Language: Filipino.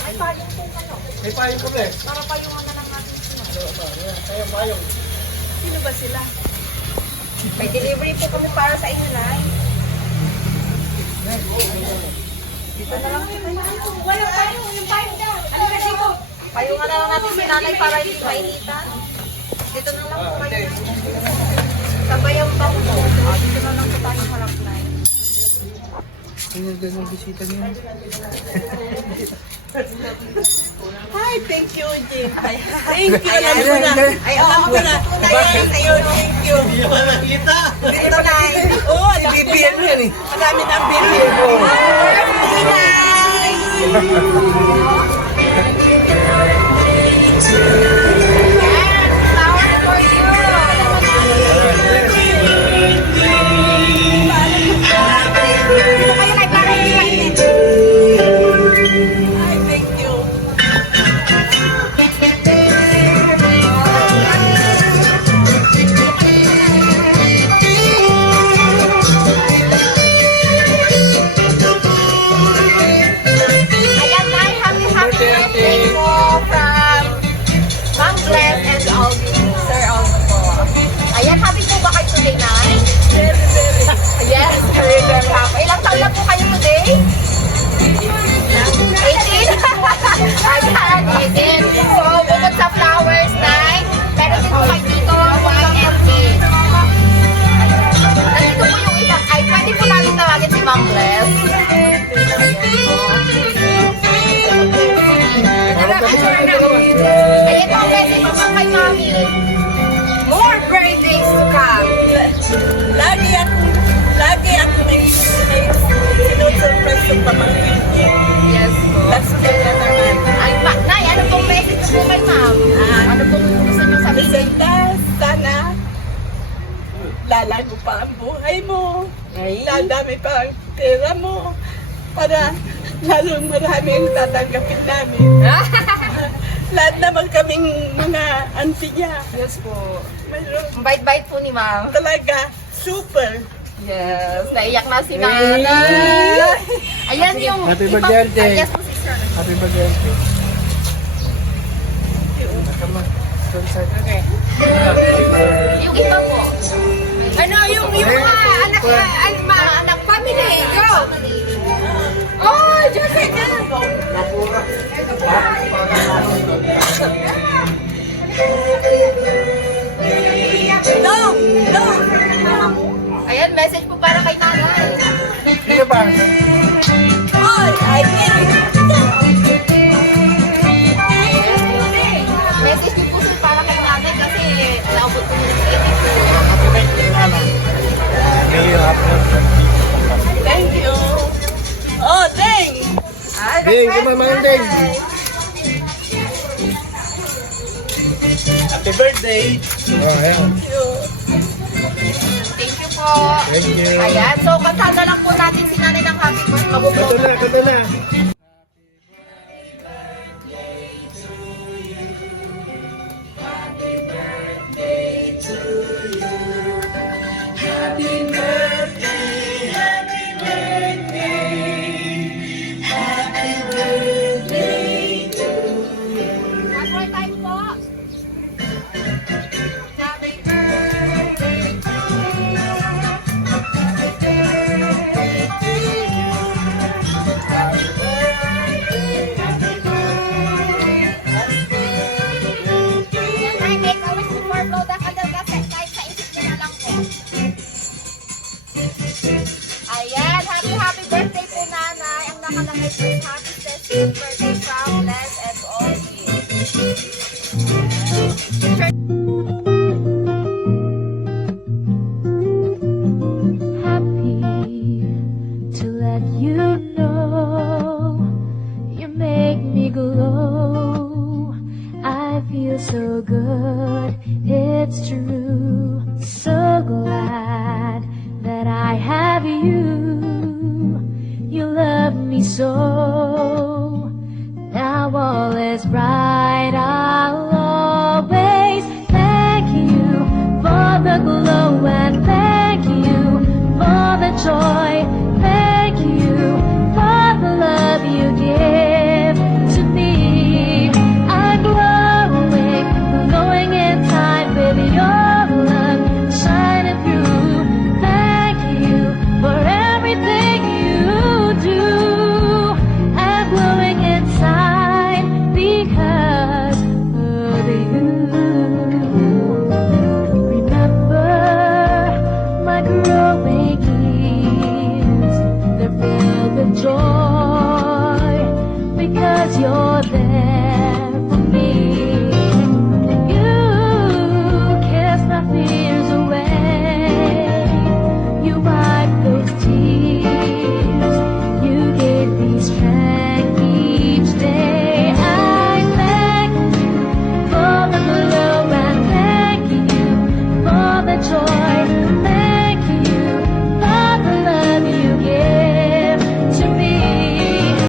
Ay, payong kung ano. May payong kami. Para payungan na lang natin sila. Kaya payong. Sino ba sila? May delivery po kami para sa inyo, Nay. Dito na lang kita. Walang payong. Yung payong daw. Ano kasi ko? Payungan na lang natin si Nanay para hindi mainitan. Dito na lang po kayo. Sabay ang bango po. Dito na lang po tayo harap, Nay. Tingnan din ang bisita niyo. Hi, thank you, Jim. Thank you. Alam mo na. Ay, oo, ako na. Tunay ayun, thank you. Hindi naman nakita. Ito na. Oo, Bibigyan mo yan eh. Marami ng bilhin. Happy birthday! Flower for you. Dito kayo kay para hindi mainit. Ay, thank you. Ayan, Nay, happy birthday po from Ma'am Glenn and Alvin, Sir Alvin po. Ayan, happy po ba kayo today, Nay? Yes, very, very happy. Ilang taon na po kayo today? 18? Ayan, 18. So, bukod sa flowers, Nay, meron din po kayo dito, Wang MK. Nandito po yung iba. Ay, pwede po namin tawagin si Ma'am Glenn. Ayan po, pwede po mga kay Mami. More birthdays to come. Lagi ako may sinusurprise yung pamangkin ko. Yes po. Last day na naman. Ay, Nay, ano pong message po kay Ma'am? Ano pong gusto niyo sabihin? Lisenda, sana lalago pa ang buhay mo. Ay. Dadami pa ang pera mo. Para lalong marami ang tatanggapin namin. Lahat naman kaming mga ansiya. Yes po. Mayroon Ang bait-bait po ni Ma'am. talaga super. Yes. Naiyak na si Nanay. Ayan yung... Happy ibang- birthday. Yes po, sister. Happy birthday. Come on. Okay. Yung iba po. Ano yung mga anak family, go! Oh, Jessica! No! No! Ayan, message po para kay Nanay. Sino ba? Oh, I think! Message din po siya para kay Nanay kasi naubot po niya si Happy birthday, Nana. May you happy birthday. Thank you! Oh, thanks! Ding, kumamain Ding. Happy birthday. Oh, ayan. Thank you po. Thank you. Ayan, so kantahan na lang po natin si Nanay ng happy birthday. Kata na, kata na. One more time po. Happy birthday to you. Happy birthday, happy birthday. Yan, Nay, make a wish before blow the candle kasi kahit sa isip niyo na lang po. Ayan, happy birthday po, Nanay. Ang nakalagay po yung happy birthday from Les and Ollie. Happy to let you know you make me glow. I feel so good, it's true. So glad that I have you. You love me so. Now all is bright. I'll always thank you for the glow and thank you for the joy You are